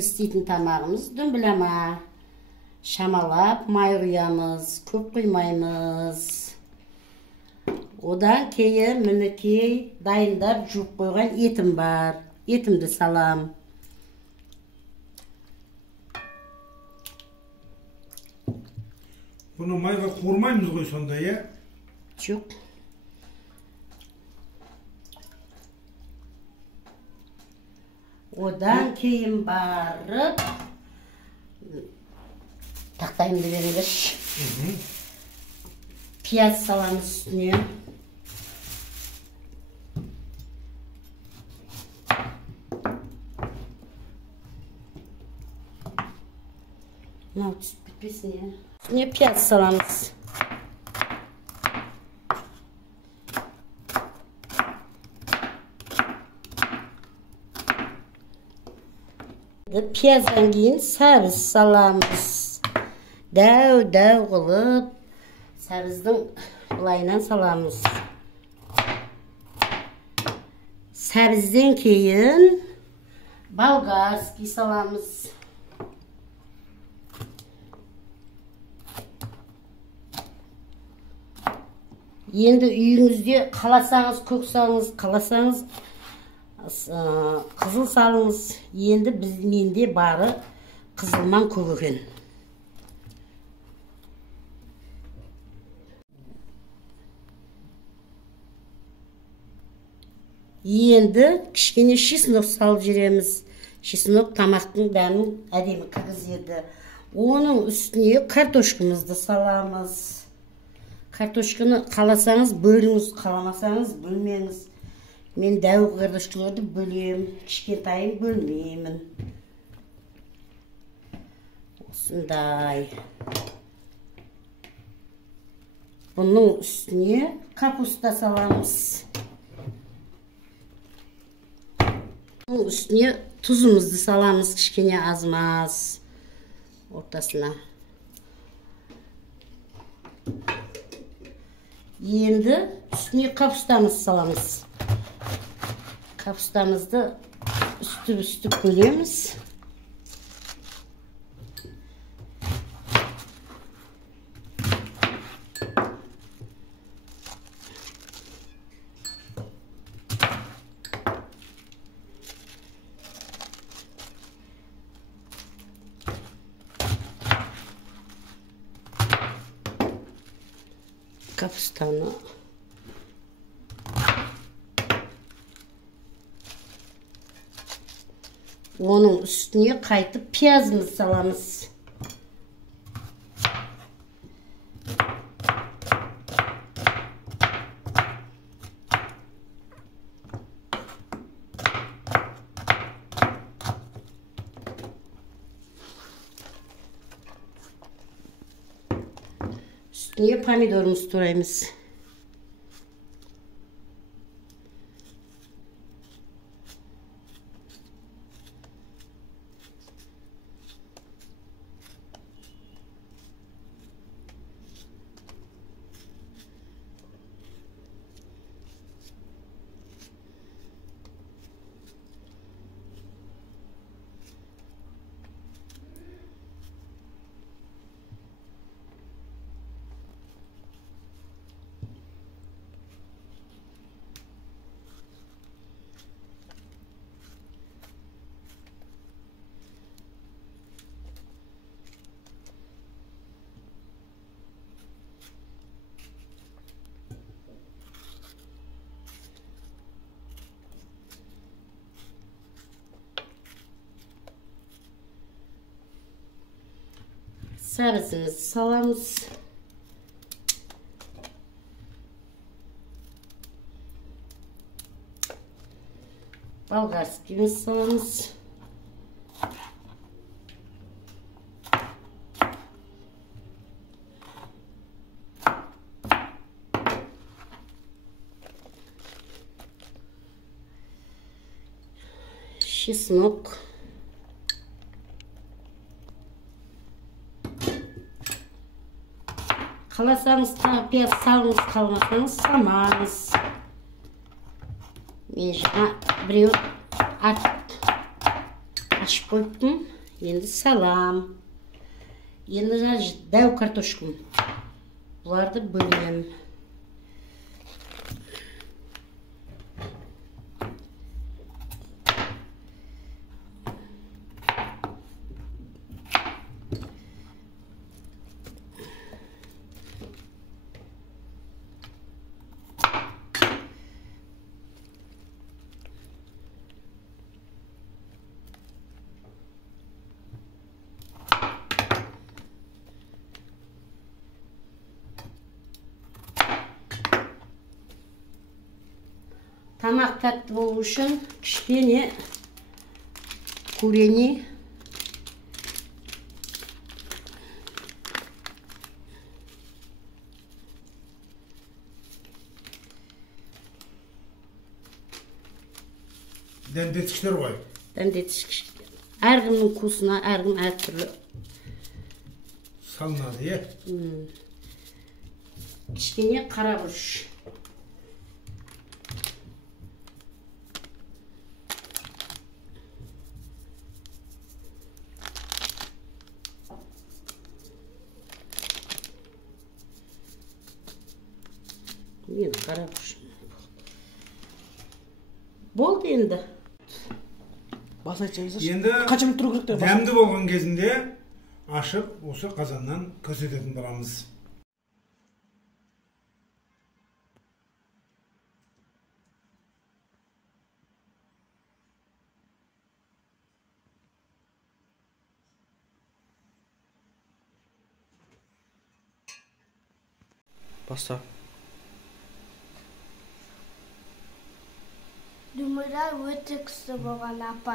істейтін тамағымыз дүмбілама. Шамалап май құямыз, көп құймаймыз. Одан кейін мінекей дайындап жуып қойған етім бар. Етімді салам. Bunu майға қуырмаймыз ғой сонда, я? Жоқ. Одан кейін барып тақтайымды беріңдерші. Пияз саламыз үстіне. Мынау түсіп бітпесін, я. Үстіне пияз саламыз. Piyazdan кейін сәбіз саламыз. Дәу қылып, сәбіздің бұлайынан саламыз. Сәбізден кейін болгарский саламыз. Енді үйіңізде қаласаңыз, көксаңыз, қаласаңыз қызыл салыңыз. Енді менде бары қызылман көп екен. Енді кішкене чеснок салып жібереміз. Чеснок тамақтың дәмін әдемі кіргізеді. Оның үстіне картошкамызды саламыз. Картошканы қаласаңыз бөліңіз, қаламасаңыз бөлмеңіз. Мен дәу картошкаларды бөлем, кішкентайын бөлмеймін. Осындай. Бұның үстіне капуста саламыз. Бұның үстіне тұзымызды саламыз, кішкене аз-маз ортасына. Енді үстіне капустамыз саламыз. Капустамызды үстіп бөлеміз. Капустаны оның үстіне қайтып пиязымыз саламыз. Üstüne pomidorumuzu тураймыз. Sarısını salamız. Болгарский salamız. Чеснок. Қаласаңыз пияз салыңыз, қалмасаңыз салмаңыз. Мен жаңа біреу ашып қойыптым. Енді салам. Енді дәу картошкам. Бұларды бөлем. Тамақ тәтті болу үшін кішкене курени дәмдеткіштер ғой. Дәмдеткіштер. Әркімнің вкусына, әркім әртүрлі Салынады, кішкене қара бұрыш. Мен қара бұрыш. Болды енді. Басын айтсаңызшы. Енді Қанша минут тұру керек деп дәмді болған кезінде ашып, осы қазаннан көрсететін боламыз. Баста. Думыра өте кісі болған апа.